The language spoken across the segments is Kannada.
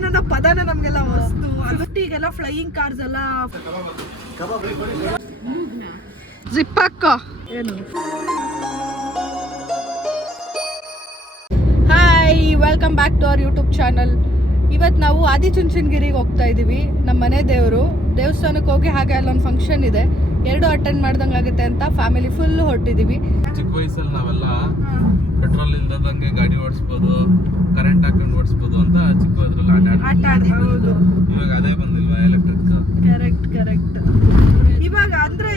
ಕ್ವಾರಂಟೈನ್ ಅನ್ನೋ ಪದನ ನಮ್ಗೆಲ್ಲ ವಸ್ತು. ಈಗೆಲ್ಲ ಫ್ಲೈಯಿಂಗ್ ಕಾರ್ಸ್ ಎಲ್ಲ ಜಿಪ್ಪಕ್ಕ. ಏನು? Hi welcome back to our YouTube channel ಇವತ್ತು ನಾವು ಆದಿಚುಂಚನಗಿರಿಗೆ ಹೋಗ್ತಾ ಇದ್ದೀವಿ ನಮ್ಮ ಮನೆ ದೇವರು. ದೇವಸ್ಥಾನಕ್ಕೆ ಹೋಗಿ ಹಾಗೆ ಅಲ್ಲೊಂದು ಫಂಕ್ಷನ್ ಇದೆ. ಎರಡು ಅಟೆಂಡ್ ಮಾಡ್ದಂಗೆ ಆಗುತ್ತೆ ಅಂತ ಫ್ಯಾಮಿಲಿ ಫುಲ್ ಹೊರಟಿದ್ದೀವಿ ಚಿಕ್ಕ ವಯಸ್ಸಲ್ಲಿ ನಾವೆಲ್ಲ ಪೆಟ್ರೋಲ್ ಇಲ್ದಂಗೆ ಗಾಡಿ ಓಡಿಸ್ಬೋದು ಕರೆಂಟ್ ಹಾಕೊಂಡು ಓಡಿಸ್ಬೋದು ಅಂತ ಚಿಕ್ಕ ವಯಸ್ಸಲ್ಲಿ ಆಟ ಆಡ್ತಾರೆ ಇವಾಗ ಅದೇ ಬಂದಿಲ್ವಾ ಎಲೆಕ್ಟ್ರಿಕ್ ಕರೆಕ್ಟ್ ಕರೆಕ್ಟ್ ಇವಾಗ ಅಂದ್ರೆ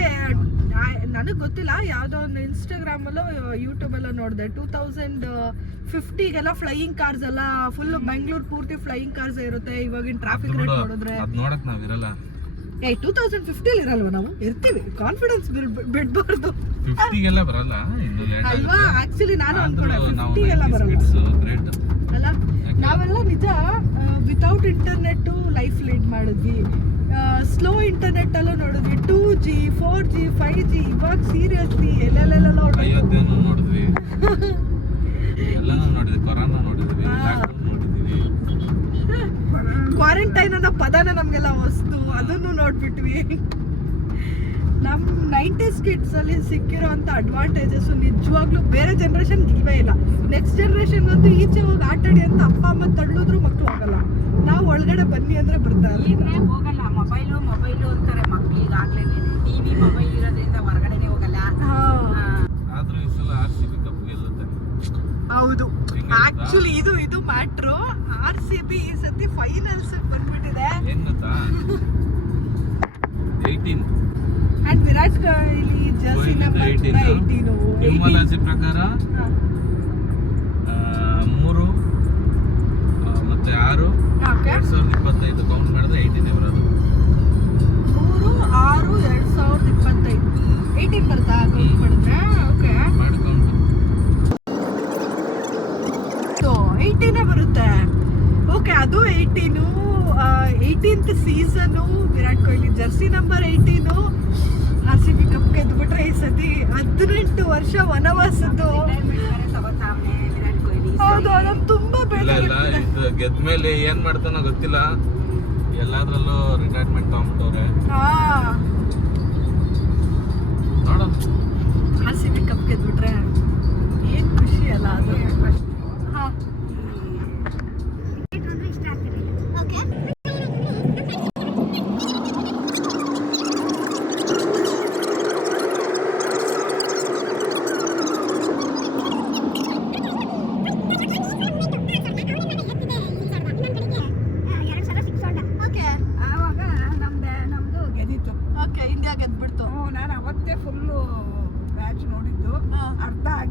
ನನಗೆ ಗೊತ್ತಿಲ್ಲ ಯಾವುದೋ ಒಂದು ಇನ್ಸ್ಟಾಗ್ರಾಮ್ ಅಲ್ಲೋ ಯೂಟ್ಯೂಬ್ ಅಲ್ಲೋ ನೋಡಿದೆ. ಟೂ ತೌಸಂಡ್ ಫಿಫ್ಟಿಗೆಲ್ಲ ಫ್ಲೈಯಿಂಗ್ ಕಾರ್ಸ್ ಎಲ್ಲ ಫುಲ್ ಬೆಂಗಳೂರು ಪೂರ್ತಿ ಫ್ಲೈಯಿಂಗ್ ಕಾರ್ಸ್ ಇರುತ್ತೆ. ಇವಾಗಿನ ಟ್ರಾಫಿಕ್ ರೇಟ್ ನೋಡಿದ್ರೆ. ಅದ್ ನೋಡಕ್ ನಾವಿರಲ್ಲ. ಇರಲ್ಲ ಏ ಟೂ ತೌಸಂಡ್ ಫಿಫ್ಟಿಲಿ ಇರಲ್ವ ನಾವು? ಇರ್ತೀವಿ. ಕಾನ್ಫಿಡೆನ್ಸ್ ಬಿಡ್ಬಾರ್ದು. ಫಿಫ್ಟಿಗೆಲ್ಲ ಬರಲ್ಲ. ಇನ್ನು ಲೇಟ್ ಅಲ್ವಾ? ಆಕ್ಚುಲಿ ನಾನು ನಾವು ಫಿಫ್ಟಿಗೆಲ್ಲ ಬರಲ್ಲ. ಗ್ರೇಟ್ ಅಲ್ಲ? ನಾವೆಲ್ಲ ನಿಜ ವಿತೌಟ್ ಇಂಟರ್ನೆಟ್ ಲೈಫ್ ಲೀಡ್ ಮಾಡಿದ್ವಿ. ಸ್ಲೋ ಇಂಟರ್ನೆಟ್ ಅಲ್ಲೂ ನೋಡಿದ್ವಿ. Two G four G five G ಇವಾಗ ಸೀರಿಯಸ್ಲಿ ಎಲ್ಲೆಲ್ಲೆಲ್ಲ ಅಯೋಧ್ಯೆನೂ ನೋಡಿದ್ವಿ. ಎಲ್ಲನೂ ನೋಡಿದ್ವಿ. ಕೊರೋನಾ ನೋಡಿದ್ವಿ. ನೋಡಿದ್ವಿ. ಕ್ವಾರಂಟೈನ್ ಅನ್ನೋ ಪದನ ನಮಗೆಲ್ಲ ವಸ್ತು. ಅದನ್ನು ನೋಡ್ಬಿಟ್ವಿ. ನಮ್ ನೈಂಟೀಸ್ ಕಿಡ್ಸ್ ಅಲ್ಲಿ ಸಿಕ್ಕಿರೋಂಥ ಅಡ್ವಾಂಟೇಜಸ್ ನಿಜವಾಗ್ಲೂ ಬೇರೆ ಜನರೇಷನ್ ಇಲ್ವೇ ಇಲ್ಲ. ನೆಕ್ಸ್ಟ್ ಜನರೇಷನ್ ಅಂತೂ ಈಚೆ ಹೋಗಿ ಆಟಾಡಿ ಅಂತ ಅಪ್ಪ ಅಮ್ಮ ತಳ್ಳಿದ್ರು ಮಕ್ಕಳು ಹೋಗಲ್ಲ. ನಾವು ಒಳಗಡೆ ಬನ್ನಿ ಅಂದ್ರೆ ಬರ್ತಾ ಇಲ್ಲ. ಇರ್ಲಿಲ್ಲ ಹೋಗಲ್ಲ ಮೊಬೈಲು ಮೊಬೈಲು ಅಂತಾರೆ ಮಕ್ಕಳು ಈಗಾಗಲೇ. ಟಿವಿ ಮೊಬೈಲ್ ಇರೋದ್ರಿಂದ ಹೊರಗಡೆನೆ ಹೋಗಲ್ಲ. ಹಾ. ಆದ್ರೂ ಈ ಸಲ ಆರ್ ಕಪ್ ಗೆಲ್ಲುತ್ತೆ. ಹೌದು. ಆಕ್ಚುಲಿ ಇದು ಇದು ಮ್ಯಾಟ್ರು ಆರ್ ಸಿ ಬಿ ಈ ಸತಿ ಫೈನಲ್ಸ್ ಬಂದ್ಬಿಟ್ಟಿದೆ. ಏನ್ ಗೊತ್ತಾ ಏಯ್ಟೀನ್ ಅಂಡ್ ಇಲ್ಲಿ ಜರ್ಸಿ ನಂಬರ್ ಪ್ರಕಾರ? ಮೂರು ಮತ್ತೆ ಆರು ಎರಡ್ ಸಾವಿರದ ಇಪ್ಪತ್ತೈದು ಕೌಂಟ್ ಮಾಡಿದ್ರೆ ಏಯ್ಟೀನ್ ಬರೋದು ಮೂರು ಆರು ಎರಡ್ ಸಾವಿರದ ಇಪ್ಪತ್ತೈದು. ಏಯ್ಟೀನ್ ಬರ್ತಾ ಕೌಂಟ್ ಮಾಡಿದ್ರೆ? ಓಕೆ ಮಾಡಿ ಕೌಂಟ್ ಏಯ್ಟೀನೇ ಬರುತ್ತೆ. ಓಕೆ ಅದು eighteen eighteenth season Virat Kohli jersey number eighteen R C B cup ಗೆದ್ಬಿಟ್ರೆ ಈ ಸತಿ ಹದಿನೆಂಟು ವರ್ಷ ವನವಾಸದ್ದು. ಹೌದು ಅದೊಂದು ತುಂಬಾ ಬೇಜಾರು ಗೆದ್ಮೇಲೆ ಏನ್ ಮಾಡ್ತಾನೋ ಗೊತ್ತಿಲ್ಲ. ಎಲ್ಲಾದ್ರಲ್ಲೂ ರಿಟೈರ್ಮೆಂಟ್ ತಗೊಂಡ್ಬಿಟ್ಟವ್ರೆ. ಹಾ. ನೋಡೋಣ. ಆರ್ ಸಿ ಬಿ ಕಪ್ ಗೆದ್ಬಿಟ್ರೆ ಏನ್ ಖುಷಿ ಅಲ್ಲ ಅದು.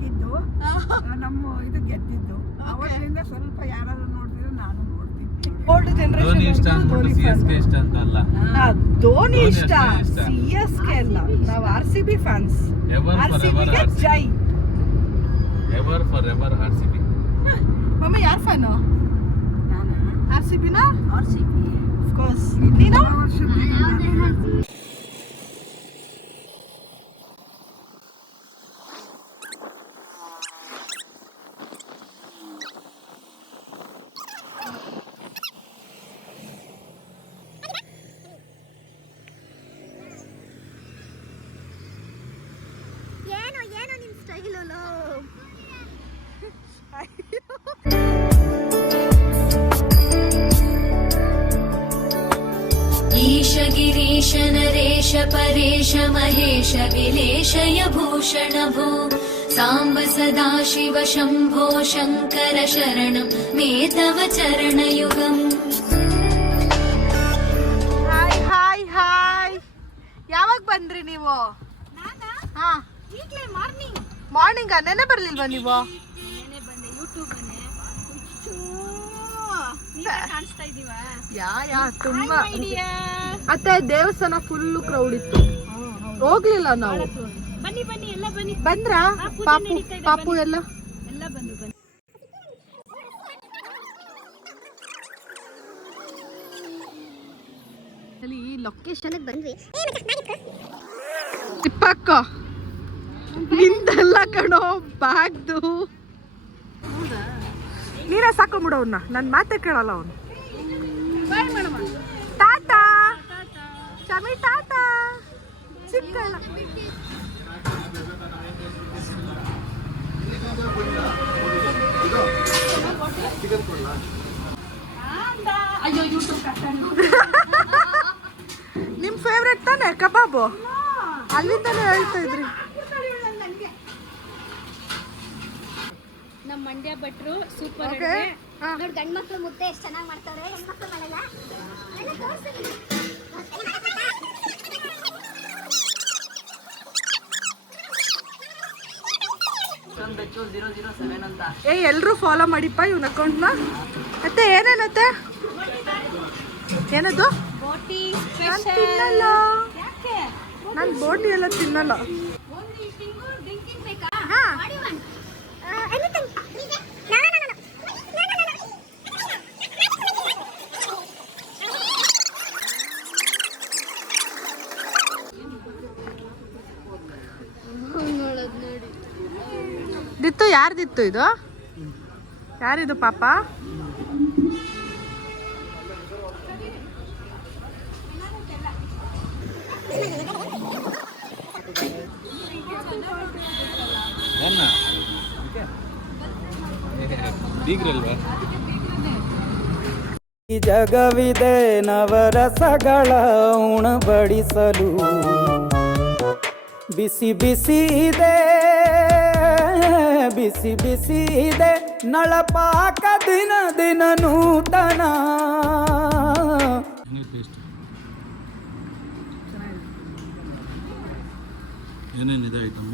ಆಗಿದ್ದು ಆ, ನಮ್ಮ ಇದು ಗೆದ್ದಿದ್ದು. ಅವತ್ತಿಂದ ಸ್ವಲ್ಪ ಯಾರಾದ್ರೂ ನೋಡ್ತಿದ್ರೆ ನಾನು ನೋಡ್ತೀನಿ. ಓಲ್ಡ್ ಧೋನಿ ಇಷ್ಟ ಜನರೇಷನ್ ಅಂದ್ಬಿಟ್ಟು ಧೋನಿ ಸಿ ಎಸ್ ಕೆ ಇಷ್ಟ ಅಂತ ಅಲ್ಲ ಧೋನಿ ಇಷ್ಟ. ಸಿ ಎಸ್ ಕೆ ಅಲ್ಲ. ನಾವು R C B fans ever R for C ever ಬಿಗೆ R C Jai. Ever for ever R C B ಮಮ್ಮ ಯಾರ್ ಫ್ಯಾನು ನಾನು? ಆರ್ ಸಿ ಬಿನಾ ಆರ್ ಸಿ ಬಿ ಕೋರ್ಸ್ ನೀನು? ईश गिरीश नरेश परेश महेश विलेशय भूषण भो साम्ब सदाशिव शम्भो शङ्कर शरणम् तव चरणयुगम्। ಮಾರ್ನಿಂಗ್ ನೆನೆ ಬರ್ಲಿಲ್ವಾ ನೀವು? ಏನೇ ಬಂದೆ ಯೂಟ್ಯೂಬ್ ಕಾಣಿಸ್ತಾ ಇದೀವ? ಯಾ ಯಾ ತುಂಬಾ. ಅತ್ತೆ ದೇವಸ್ಥಾನ ಫುಲ್ ಕ್ರೌಡ್ ಇತ್ತು ಹೋಗ್ಲಿಲ್ಲ ನಾವು. ಬನ್ನಿ ಬನ್ನಿ ಎಲ್ಲ ಬನ್ನಿ. ಬಂದ್ರಾ? ಪಾಪು ಪಾಪು ಎಲ್ಲ? ಎಲ್ಲ ಬಂದು ಬನ್ನಿ. ಅಲ್ಲಿ ಲೊಕೇಶನ್ ಬಂದ್ವಿ. ತಿಪ್ಪಕ್ಕ ನಿಂದಲ್ಲ ಕಣೋ ಬಾಗ್ದು. ನೀನ ಸಾಕೊಂಬಿಡು ಅವನ್ನ ನನ್ನ ಮಾತೇ ಕೇಳಲ್ಲ ಅವನು. ಟಾಟಾ! ಶಮಿ ಟಾಟಾ! ಚಿಕ್ಕಣ್ಣ. ಅಯ್ಯೋ ಯೂಟ್ಯೂಬ್ ನಿಮ್ ಫೇವ್ರೆಟ್ ತಾನೆ ಕಬಾಬು? ಅಲ್ಲಿಂದಲೇ ಹೇಳ್ತಾ ಇದ್ರಿ. ನಮ್ಮ ಮಂಡ್ಯ ಭಟ್ರು ಸೂಪರ್ ನೋಡಿ ಗಂಡ್ ಮಕ್ಳು ಮುದ್ದೆ ಎಷ್ಟು ಚೆನ್ನಾಗಿ ಮಾಡ್ತಾರೆ ಹೆಣ್ಮಕ್ಳು ಮಾಡಲ್ಲ. ಅಂತ ಏ ಎಲ್ಲರೂ ಫಾಲೋ ಮಾಡಿಪ್ಪ ಇವನ ಅಕೌಂಟ್ನ ಮತ್ತೆ ಏನೇನತ್ತೆ? ಏನದು? ಬೋಟಿ ನಾನು ತಿನ್ನಲ್ಲ. ನಾನು ಬೋಟಿ ಎಲ್ಲ ತಿನ್ನಲ್ಲ. ಡ್ರಿಂಕಿಂಗ್ ಬೇಕಾ? ಮಾಡಿ one. ದಿತ್ತು ಯಾರ್ದಿತ್ತು ಇದು? ಯಾರಿದು ಪಾಪ? ಬೀಗ್ರಲ್ವಾ ಈ ಜಗವಿದೆ ನವರಸಗಳ ಉಣಬಡಿಸಲು. ಬಿಸಿ ಬಿಸಿ ಇದೆ ಬಿಸಿ ಬಿಸಿ ಇದೆ. ನಳಪಾಕ ದಿನ ದಿನ ನೂತನ. ಏನೇನಿದೆ ಐಟಮ್